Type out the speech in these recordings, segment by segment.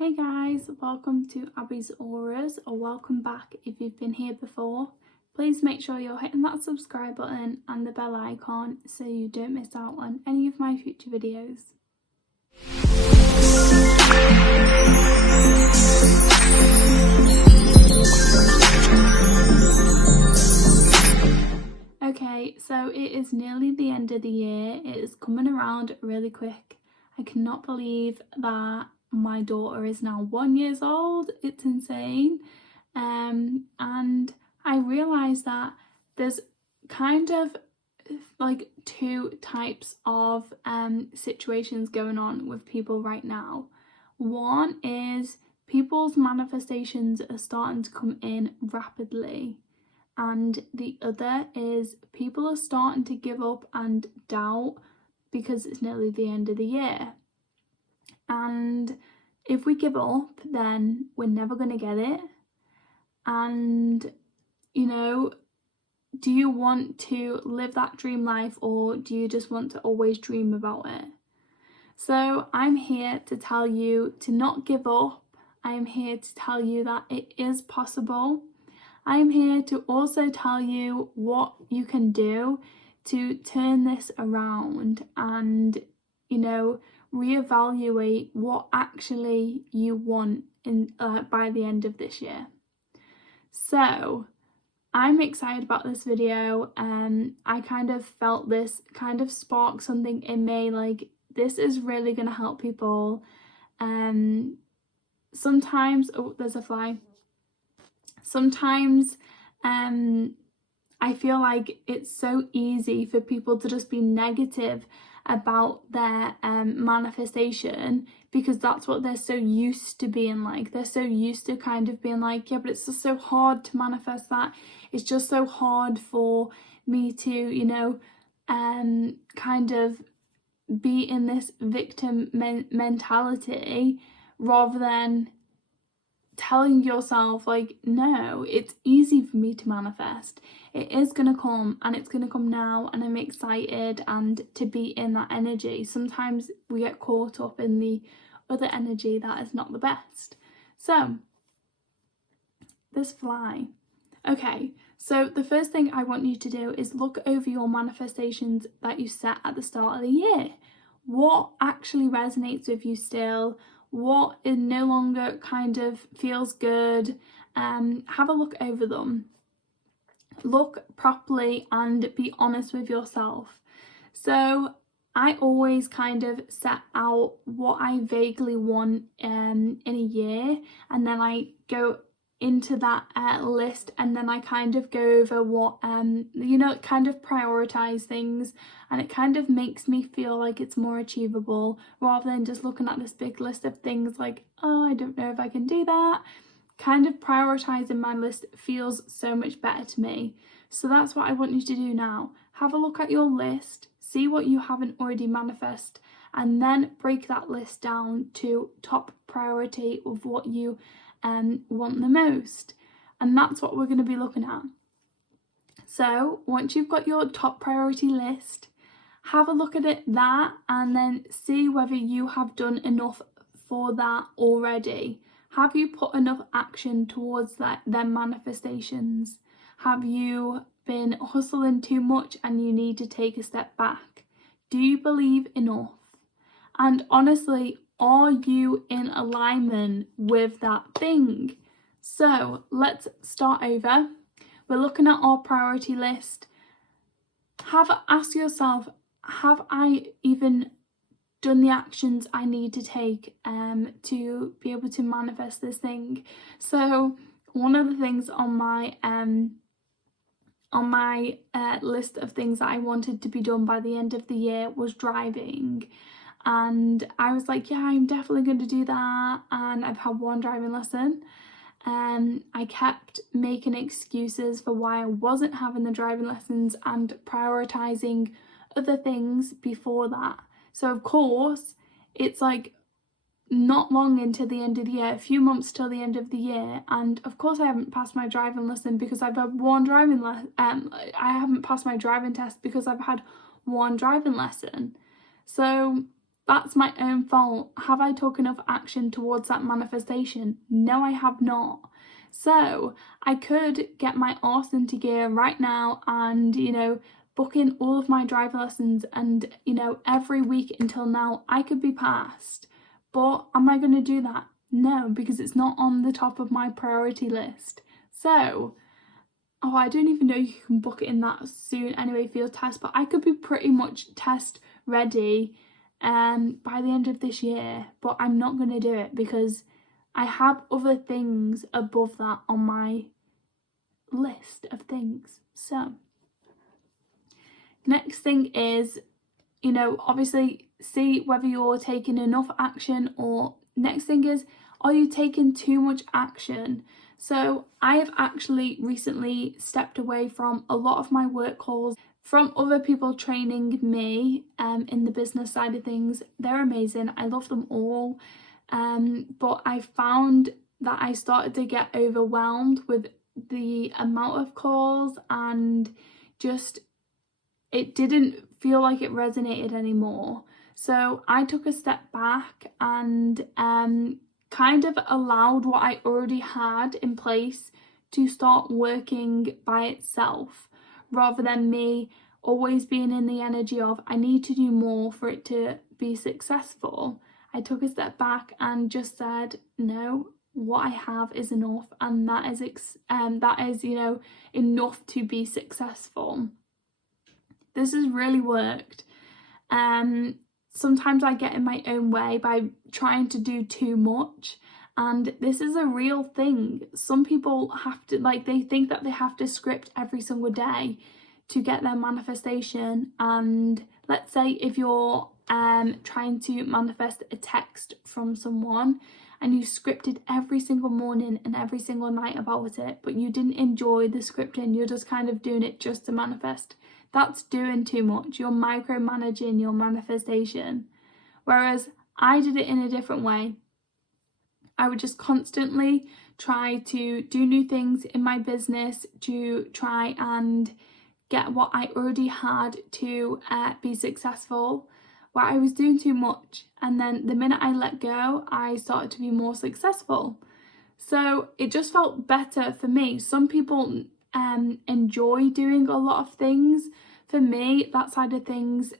Hey guys, welcome to Abby's Auras, or welcome back if you've been here before. Please make sure you're hitting that subscribe button and the bell icon so you don't miss out on any of my future videos. Okay, so it is nearly the end of the year. It is coming around really quick. I cannot believe that my daughter is now 1 year old. It's insane. And I realised that there's kind of like two types of situations going on with people right now. One is people's manifestations are starting to come in rapidly, and the other is people are starting to give up and doubt because it's nearly the end of the year. And if we give up, then we're never going to get it. And, you know, do you want to live that dream life, or do you just want to always dream about it? So I'm here to tell you to not give up. I am here to tell you that it is possible. I am here to also tell you what you can do to turn this around and, reevaluate what actually you want by the end of this year. So I'm excited about this video. I kind of felt this kind of spark something in me, like this is really going to help people. Sometimes, oh, there's a fly. Sometimes I feel like it's so easy for people to just be negative about their manifestation, because that's what they're so used to being like. They're so used to kind of being like, yeah, but it's just so hard to manifest that. It's just so hard for me to, kind of be in this victim mentality, rather than telling yourself like, no, it's easy for me to manifest. It is going to come, and it's going to come now, and I'm excited and to be in that energy. Sometimes we get caught up in the other energy that is not the best. So this fly. Okay, so the first thing I want you to do is look over your manifestations that you set at the start of the year. What actually resonates with you still? What is no longer kind of feels good? Have a look over them. Look properly and be honest with yourself. So I always kind of set out what I vaguely want in a year, and then I go into that list, and then I kind of go over what kind of prioritize things, and it kind of makes me feel like it's more achievable, rather than just looking at this big list of things like, oh, I don't know if I can do that. Kind of prioritizing my list feels so much better to me. So that's what I want you to do now. Have a look at your list, see what you haven't already manifest, and then break that list down to top priority of what you want the most. And that's what we're going to be looking at. So once you've got your top priority list, have a look at that, and then see whether you have done enough for that already. Have you put enough action towards them manifestations? Have you been hustling too much and you need to take a step back? Do you believe enough? And honestly, are you in alignment with that thing? So let's start over. We're looking at our priority list. Ask yourself, have I even done the actions I need to take to be able to manifest this thing? So one of the things on my list of things that I wanted to be done by the end of the year was driving. And I was like, yeah, I'm definitely going to do that. And I've had one driving lesson. I kept making excuses for why I wasn't having the driving lessons and prioritizing other things before that. So of course, it's like not long into the end of the year, a few months till the end of the year, and of course I haven't passed my driving lesson because I've had one driving lesson. I haven't passed my driving test because I've had one driving lesson. So That's my own fault. Have I taken enough action towards that manifestation? No, I have not. So I could get my arse into gear right now and, book in all of my driver lessons and, every week until now I could be passed. But am I going to do that? No, because it's not on the top of my priority list. So, I don't even know you can book it in that soon anyway for your test, but I could be pretty much test ready by the end of this year, but I'm not going to do it because I have other things above that on my list of things. So, next thing is, obviously see whether you're taking enough action, or next thing is, are you taking too much action? So I have actually recently stepped away from a lot of my work calls from other people training me in the business side of things. They're amazing. I love them all. But I found that I started to get overwhelmed with the amount of calls, and just it didn't feel like it resonated anymore. So I took a step back and kind of allowed what I already had in place to start working by itself, rather than me always being in the energy of I need to do more for it to be successful. I took a step back and just said, no, what I have is enough, and that is enough to be successful. This has really worked. Sometimes I get in my own way by trying to do too much, and this is a real thing. Some people have to, they think that they have to script every single day to get their manifestation. And let's say if you're trying to manifest a text from someone and you scripted every single morning and every single night about it, but you didn't enjoy the scripting, you're just kind of doing it just to manifest. That's doing too much. You're micromanaging your manifestation. Whereas I did it in a different way. I would just constantly try to do new things in my business to try and get what I already had to be successful, where I was doing too much. And then the minute I let go, I started to be more successful. So it just felt better for me. Some people enjoy doing a lot of things. For me, that side of things,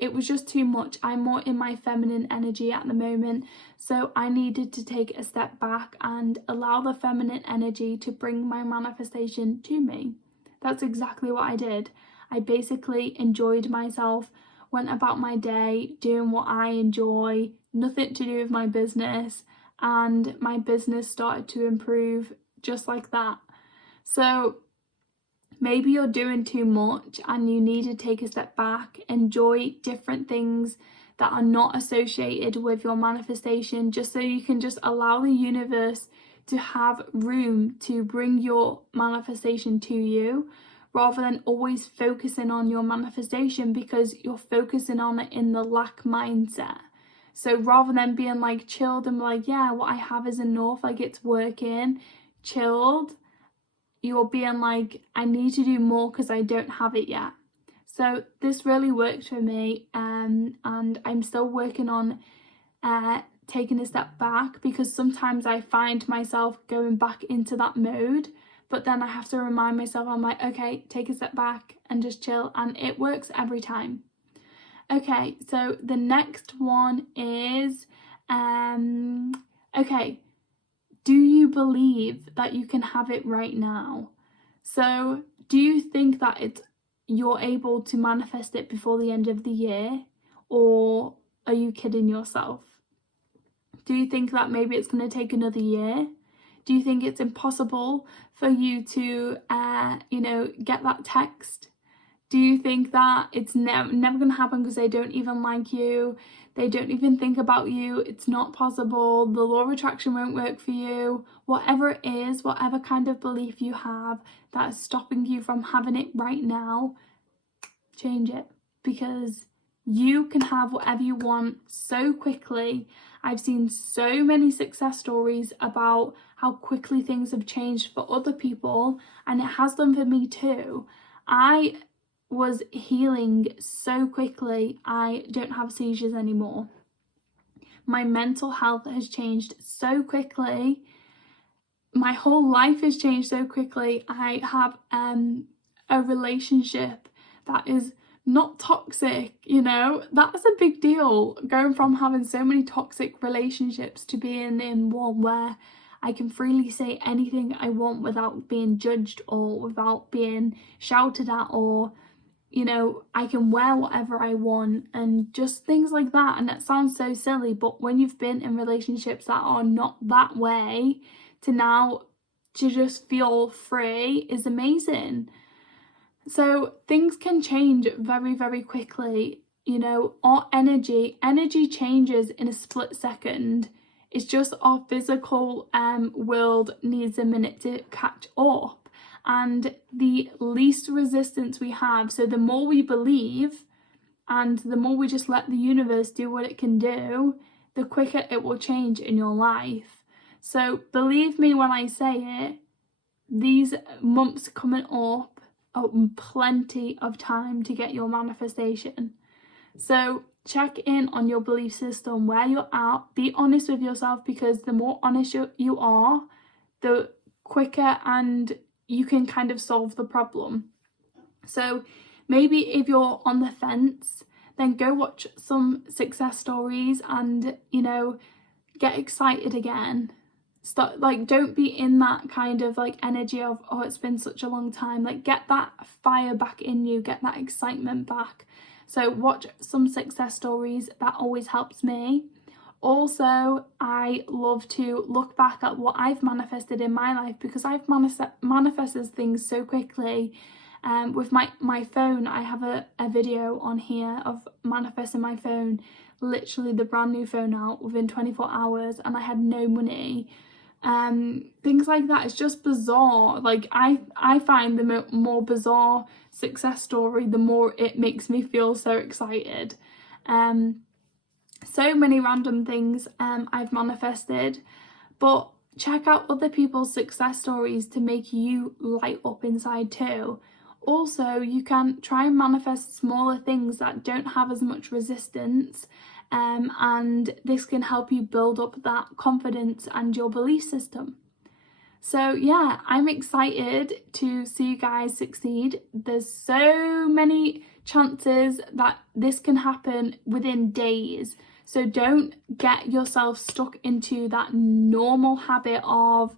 it was just too much. I'm more in my feminine energy at the moment, so I needed to take a step back and allow the feminine energy to bring my manifestation to me. That's exactly what I did. I basically enjoyed myself, went about my day doing what I enjoy, nothing to do with my business, and my business started to improve just like that. So maybe you're doing too much and you need to take a step back, enjoy different things that are not associated with your manifestation, just so you can just allow the universe to have room to bring your manifestation to you, rather than always focusing on your manifestation, because you're focusing on it in the lack mindset. So rather than being chilled and yeah, what I have is enough, it's working, chilled, you're being I need to do more because I don't have it yet. So this really worked for me, and I'm still working on taking a step back, because sometimes I find myself going back into that mode, but then I have to remind myself, I'm okay, take a step back and just chill, and it works every time. Okay, so the next one is, okay, do you believe that you can have it right now? So do you think that you're able to manifest it before the end of the year, or are you kidding yourself? Do you think that maybe it's going to take another year? Do you think it's impossible for you to, get that text? Do you think that it's never going to happen because they don't even like you? They don't even think about you. It's not possible. The law of attraction won't work for you. Whatever it is, whatever kind of belief you have that is stopping you from having it right now, change it, because you can have whatever you want so quickly. I've seen so many success stories about how quickly things have changed for other people, and it has done for me too. I was healing so quickly. I don't have seizures anymore. My mental health has changed so quickly. My whole life has changed so quickly. I have a relationship that is not toxic, you know. That's a big deal, going from having so many toxic relationships to being in one where I can freely say anything I want without being judged or without being shouted at, or, you know, I can wear whatever I want and just things like that. And that sounds so silly, but when you've been in relationships that are not that way, to now to just feel free is amazing. So things can change very, very quickly. You know, our energy changes in a split second. It's just our physical world needs a minute to catch up. And the least resistance we have, so the more we believe and the more we just let the universe do what it can do, the quicker it will change in your life. So believe me when I say it, these months coming up are plenty of time to get your manifestation. So check in on your belief system, where you're at. Be honest with yourself, because the more honest you are, the quicker and you can kind of solve the problem. So maybe if you're on the fence, then go watch some success stories and, you know, get excited again. Start, like, don't be in that kind of like energy of, oh, it's been such a long time. Like, get that fire back in you, get that excitement back. So watch some success stories. That always helps me. Also, I love to look back at what I've manifested in my life, because I've manifested things so quickly. With my phone, I have a video on here of manifesting my phone, literally the brand new phone out within 24 hours, and I had no money. Things like that. It's just bizarre. Like, I find the more bizarre success story, the more it makes me feel so excited. So many random things I've manifested, but check out other people's success stories to make you light up inside too. Also, you can try and manifest smaller things that don't have as much resistance, and this can help you build up that confidence and your belief system. So yeah, I'm excited to see you guys succeed. There's so many chances that this can happen within days. So don't get yourself stuck into that normal habit of,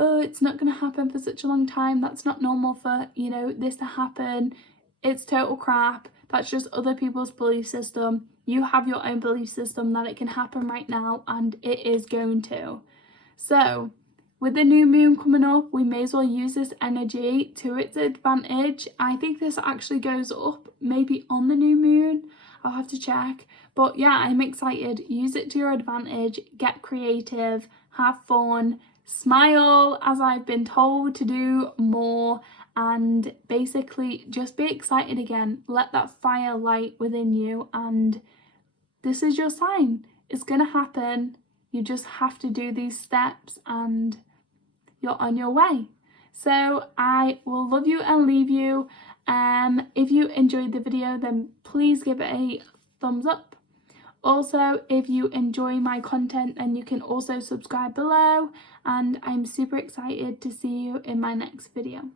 oh, it's not going to happen for such a long time. That's not normal for, you know, this to happen. It's total crap. That's just other people's belief system. You have your own belief system that it can happen right now, and it is going to. So with the new moon coming up, we may as well use this energy to its advantage. I think this actually goes up maybe on the new moon. I'll have to check. But yeah, I'm excited. Use it to your advantage. Get creative. Have fun. Smile, as I've been told to do more. And basically just be excited again. Let that fire light within you. And this is your sign. It's going to happen. You just have to do these steps and you're on your way. So I will love you and leave you. If you enjoyed the video, then please give it a thumbs up. Also, if you enjoy my content, then you can also subscribe below, and I'm super excited to see you in my next video.